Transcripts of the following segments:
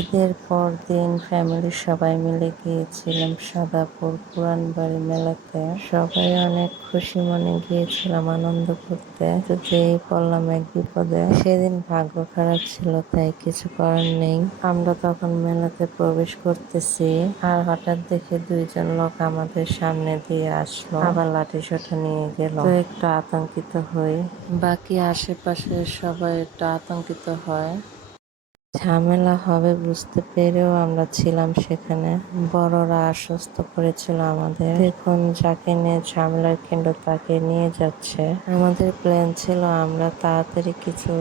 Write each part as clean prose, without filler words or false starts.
ঈদের পর দিন ফ্যামিলির সবাই মিলে গিয়েছিলাম সাদাপুর পুরানবাড়ি মেলাতে। সবাই অনেক খুশি মনে গিয়েছিলাম আনন্দ করতে, তো যেই পড়লাম এক বিপদে। সেদিন ভাগ্য খারাপ ছিল, তাই কিছু করার নেই। আমরা তখন মেলাতে প্রবেশ করতেছি, আর হঠাৎ দেখে দুইজন লোক আমাদের সামনে দিয়ে আসলো, আবার লাঠি সোঁটা নিয়ে গেল। তো একটু আতঙ্কিত হই, বাকি আশেপাশের সবাই একটু আতঙ্কিত হয়। ঝামেলা হবে বুঝতে পেরেও আমরা ছিলাম সেখানে। বড়রা আশ্বস্ত করেছিল আমাদের, দেখুন যাকে নিয়ে ঝামেলার কেন্দ্র তাকে নিয়ে যাচ্ছে। আমাদের প্ল্যান ছিল আমরা তাড়াতাড়ি কিছু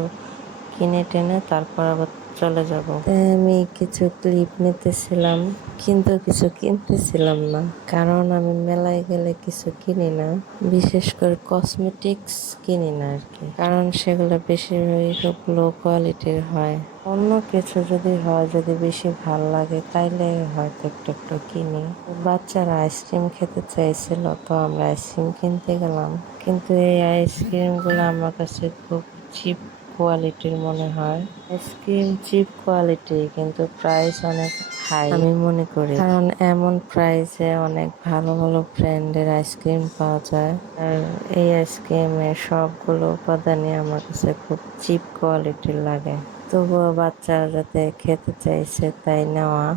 কিনে টেনে তারপর আবার চলে যাব। আমি কিছু ক্লিপ নিতেছিলাম, কিন্তু কিছু কিনতেছিলাম না, কারণ আমি মেলায় গেলে কিছু কিনি না, বিশেষ করে কসমেটিক্স কিনি না আর কি, কারণ সেগুলো বেশিরভাগই খুব লো কোয়ালিটির হয়। অন্য কিছু যদি হয়, যদি বেশি ভাল লাগে তাইলে হয়তো একটু একটু কিনি। বাচ্চারা আইসক্রিম খেতে চাইছিল, তো আমরা আইসক্রিম কিনতে গেলাম, কিন্তু এই আইসক্রিম গুলো আমার কাছে খুব চিপ কোয়ালিটির মনে হয়। আইসক্রিম চিপ কোয়ালিটি, কিন্তু প্রাইস অনেক হাই আমি মনে করি, কারণ এমন প্রাইসে অনেক ভালো ভালো ব্র্যান্ডের আইসক্রিম পাওয়া যায়। আর এই আইসক্রিমের সবগুলো উপাদানই আমার কাছে খুব চিপ কোয়ালিটির লাগে। তবুও বাচ্চারা যাতে খেতে চাইছে তাই নেওয়া।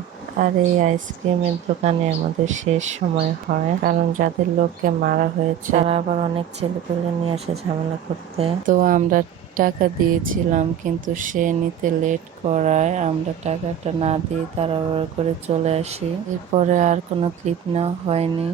আর এই আইসক্রিমের দোকানে আমাদের শেষ সময় হয়, কারণ যাদের লোককে মারা হয়েছে তারা আবার অনেক ছেলেপেলে নিয়ে আসে ঝামেলা করতে। তো আমরা টাকা দিয়েছিলাম, কিন্তু সে নিতে লেট করায় আমরা টাকাটা না দিয়ে তাড়াহুড়ো করে চলে আসি। এরপরে আর কোনো ক্লিপ নেওয়া হয়নি।